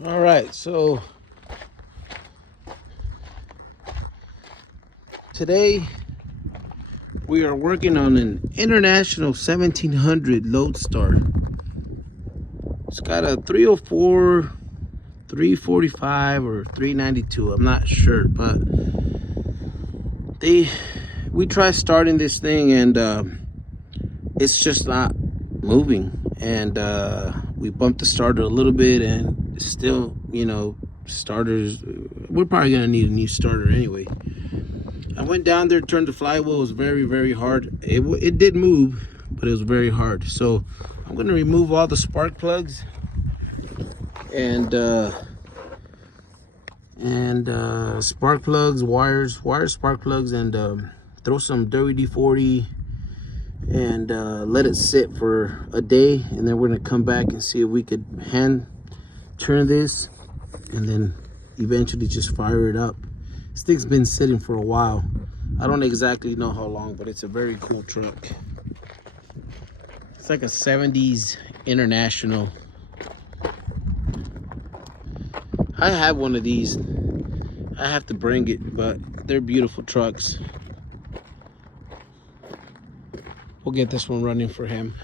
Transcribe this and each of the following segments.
All right, so today we are working on an International 1700 loadstar. It's got a 304, 345, or 392. I'm not sure, but we tried starting this thing and it's just not moving. And we bumped the starter a little bit, and still, starters. We're probably gonna need a new starter anyway. I went down there, turned the flywheel. It was very, very hard. It did move, but it was very hard. So I'm gonna remove all the spark plugs and spark plugs, wire spark plugs, and throw some WD-40 and let it sit for a day, and then we're gonna come back and see if we could hand turn this and then eventually just fire it up. This thing's been sitting for a while. I don't exactly know how long, but it's a very cool truck. It's like a 70s International. I have one of these. I have to bring it, but they're beautiful trucks. We'll get this one running for him.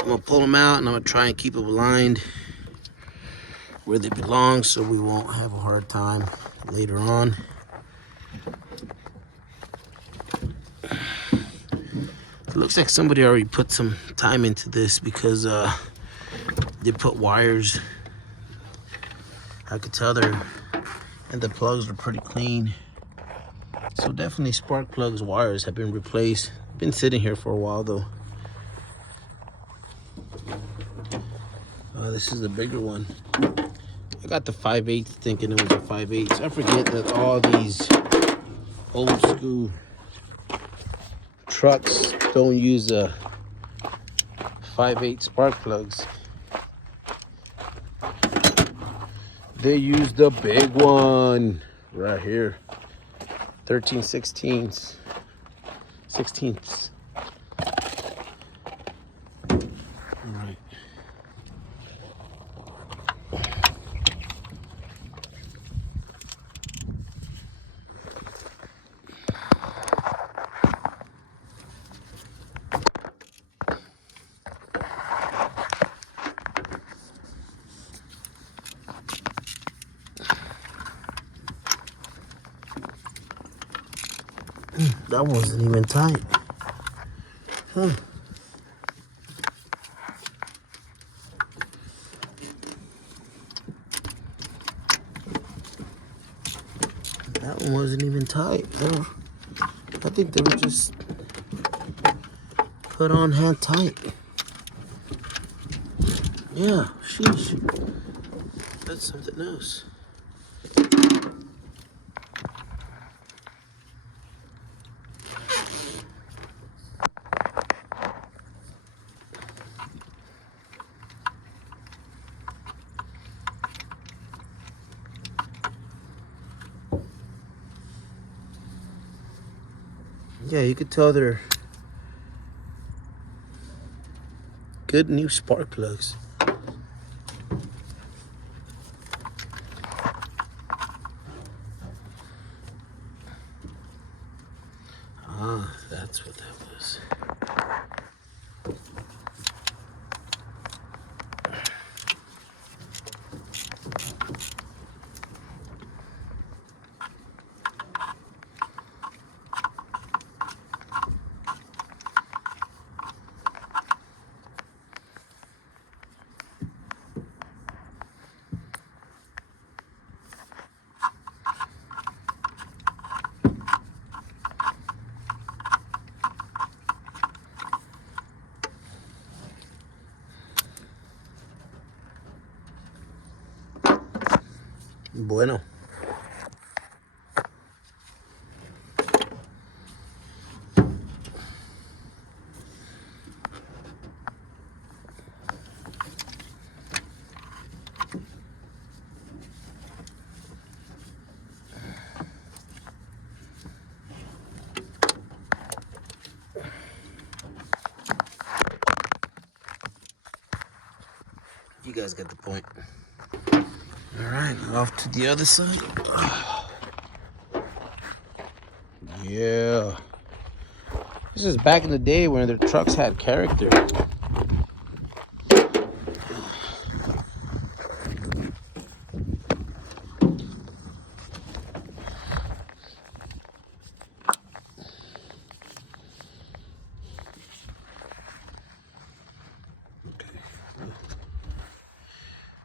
I'm gonna pull them out and I'm gonna try and keep them aligned where they belong so we won't have a hard time later on. It looks like somebody already put some time into this because they put wires. I could tell and the plugs are pretty clean. So definitely spark plugs, wires have been replaced. Been sitting here for a while though. This is the bigger one. I got the 5/8 thinking it was a 5/8. I forget that all these old school trucks don't use 5/8 spark plugs. They use the big one right here. 13/16ths. 16ths. All right. That wasn't even tight. Huh. That one wasn't even tight. No. I think they were just put on hand tight. Yeah, sheesh. That's something else. Yeah, you could tell they're good new spark plugs. Ah, that's what that was. Bueno. guys get the point. All right, off to the other side. Yeah. This is back in the day when their trucks had character.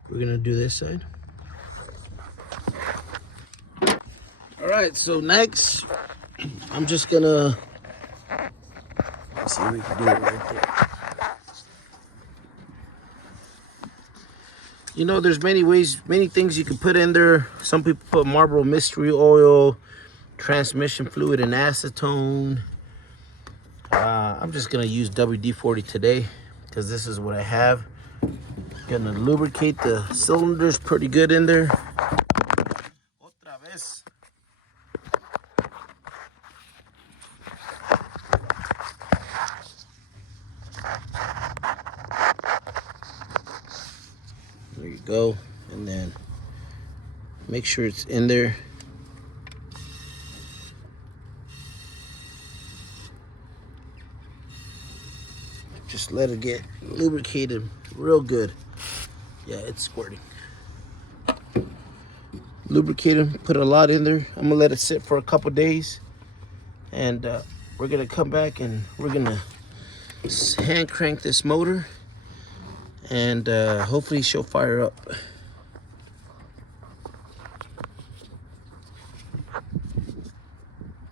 We're gonna do this side. All right, so next, I'm just gonna, let's see if we can do it right there. You know, there's many ways, many things you can put in there. Some people put Marlboro mystery oil, transmission fluid, and acetone. I'm just gonna use WD-40 today because this is what I have. Gonna lubricate the cylinders pretty good in there. Otra vez. There you go, and then make sure it's in there. Just let it get lubricated real good. Yeah, it's squirting. Lubricate them, put a lot in there. I'm gonna let it sit for a couple days, and we're gonna come back and we're gonna hand crank this motor, and hopefully she'll fire up.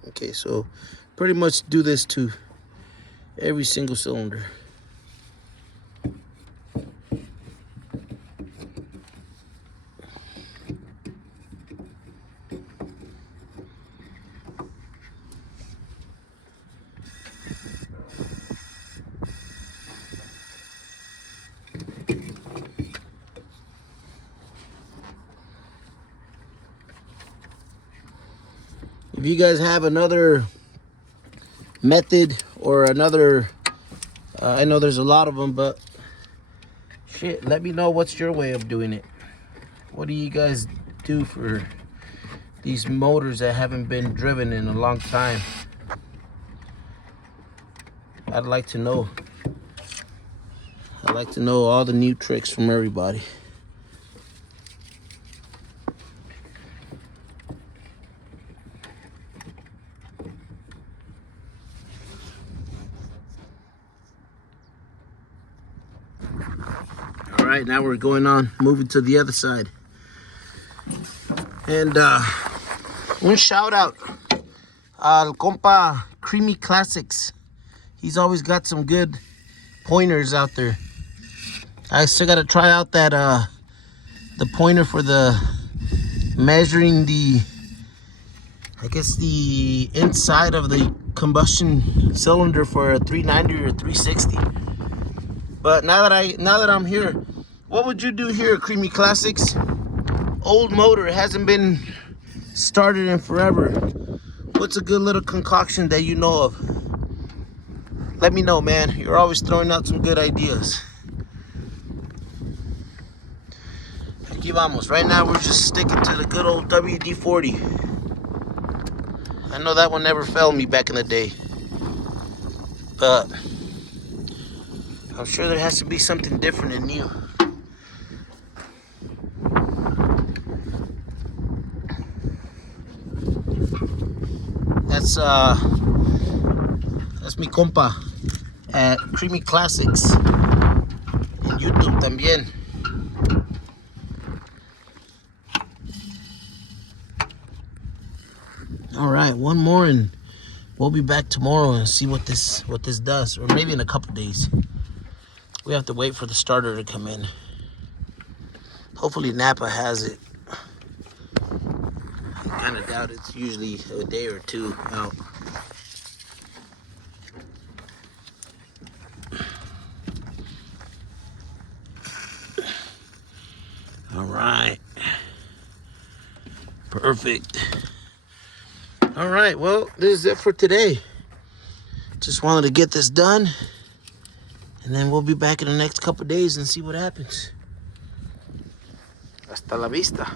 Okay, so pretty much do this to every single cylinder. If you guys have another method or another, I know there's a lot of them, but shit, let me know what's your way of doing it. What do you guys do for these motors that haven't been driven in a long time? I'd like to know. I'd like to know all the new tricks from everybody. All right, now we're going on, moving to the other side. And one shout out al compa Creamy Classics. He's always got some good pointers out there. I still gotta try out that the pointer for the measuring the, I guess, the inside of the combustion cylinder for a 390 or 360. But now that I'm here, what would you do here, Creamy Classics? Old motor, it hasn't been started in forever. What's a good little concoction that you know of? Let me know, man. You're always throwing out some good ideas. Aquí vamos. Right now we're just sticking to the good old WD-40. I know that one never failed me back in the day, but I'm sure there has to be something different and new. That's mi compa at Creamy Classics en YouTube también. All right, one more and we'll be back tomorrow and see what this does, or maybe in a couple days. We have to wait for the starter to come in. Hopefully Napa has it. I kind of doubt it's usually a day or two out. All right. Perfect. All right, well, this is it for today. Just wanted to get this done, and then we'll be back in the next couple days and see what happens. Hasta la vista.